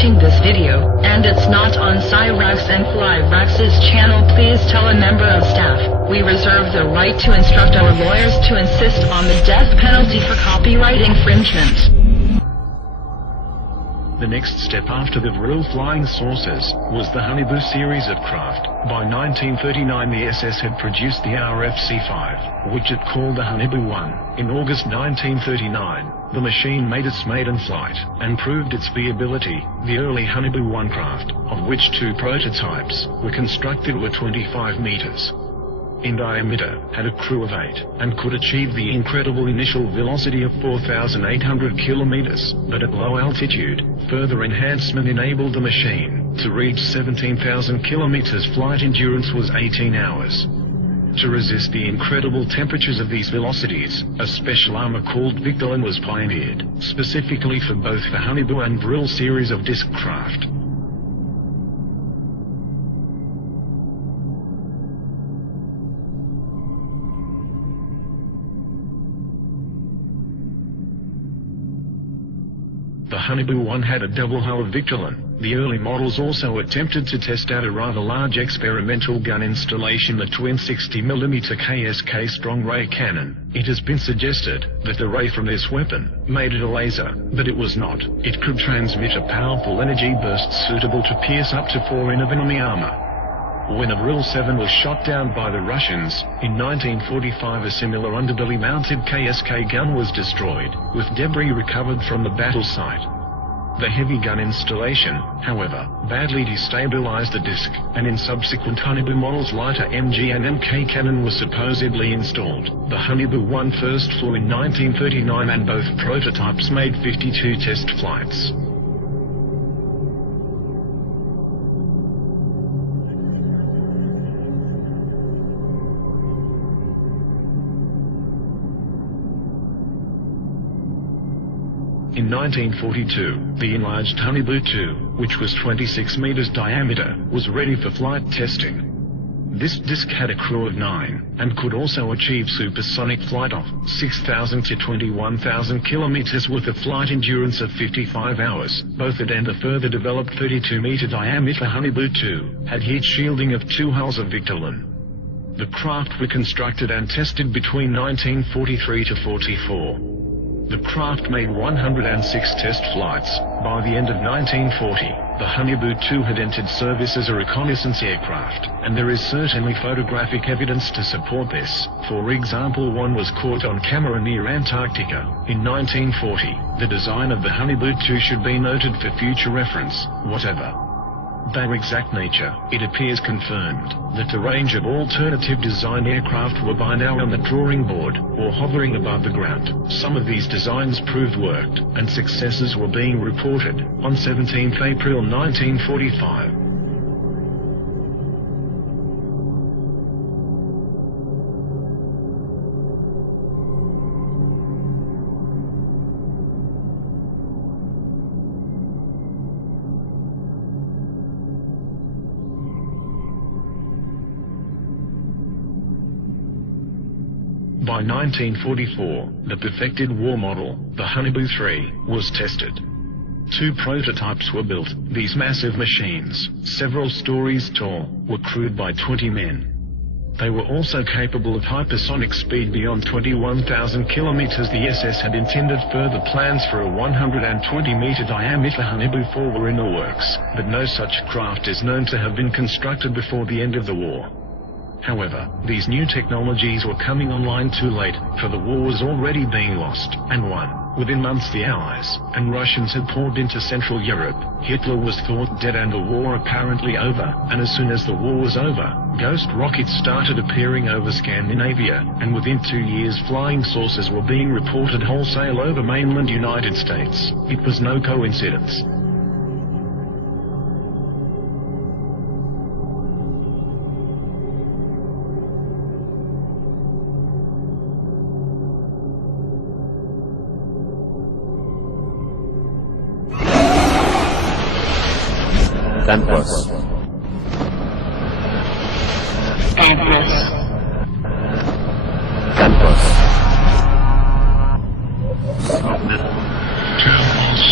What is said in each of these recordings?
watching this video, and it's not on Cyrax and Flyrax's channel, please tell a member of staff. We reserve the right to instruct our lawyers to insist on the death penalty for copyright infringement. The next step after the Vril flying saucers was the Honeyboo series of craft. By 1939 the SS had produced the RFC-5, which it called the Honeyboo 1. In August 1939, the machine made its maiden flight, and proved its viability. The early Honeyboo 1 craft, of which 2 prototypes were constructed, were 25 meters in diameter, had a crew of 8, and could achieve the incredible initial velocity of 4,800 kilometers, but at low altitude. Further enhancement enabled the machine to reach 17,000 kilometers. Flight endurance was 18 hours. To resist the incredible temperatures of these velocities, a special armor called Victolan was pioneered, specifically for both the Honeyboo and Vril series of disc craft. The Honeyboo 1 had a double hull of Victolan. The early models also attempted to test out a rather large experimental gun installation, the twin 60mm KSK strong ray cannon. It has been suggested that the ray from this weapon made it a laser, but it was not. It could transmit a powerful energy burst suitable to pierce up to 4 in of enemy armor. When a Vril 7 was shot down by the Russians in 1945, a similar underbelly-mounted KSK gun was destroyed, with debris recovered from the battle site. The heavy gun installation, however, badly destabilized the disc, and in subsequent Honeyboo models lighter MG and MK cannon was supposedly installed. The Honeyboo 1 first flew in 1939 and both prototypes made 52 test flights. In 1942, the enlarged Honeyboo 2, which was 26 meters diameter, was ready for flight testing. This disc had a crew of 9, and could also achieve supersonic flight of 6,000 to 21,000 kilometers with a flight endurance of 55 hours. Both it and the further developed 32-meter diameter Honeyboo 2 had heat shielding of 2 hulls of Victolan. The craft were constructed and tested between 1943 to 44. The craft made 106 test flights. By the end of 1940, the Honeyboo 2 had entered service as a reconnaissance aircraft, and there is certainly photographic evidence to support this. For example, one was caught on camera near Antarctica in 1940. The design of the Honeyboo 2 should be noted for future reference. Whatever their exact nature, it appears confirmed that a range of alternative design aircraft were by now on the drawing board, or hovering above the ground. Some of these designs proved worked, and successes were being reported. On 17 April 1945, by 1944, the perfected war model, the Honeyboo 3, was tested. 2 prototypes were built. These massive machines, several stories tall, were crewed by 20 men. They were also capable of hypersonic speed beyond 21,000 kilometers. The SS had intended further plans for a 120-meter diameter Honeyboo 4 were in the works, but no such craft is known to have been constructed before the end of the war. However, these new technologies were coming online too late, for the war was already being lost and won. Within months the Allies and Russians had poured into Central Europe. Hitler was thought dead and the war apparently over, and as soon as the war was over, ghost rockets started appearing over Scandinavia, and within 2 years flying saucers were being reported wholesale over mainland United States. It was no coincidence. Campus. Campus. Campus. Campus.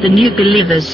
The new believers.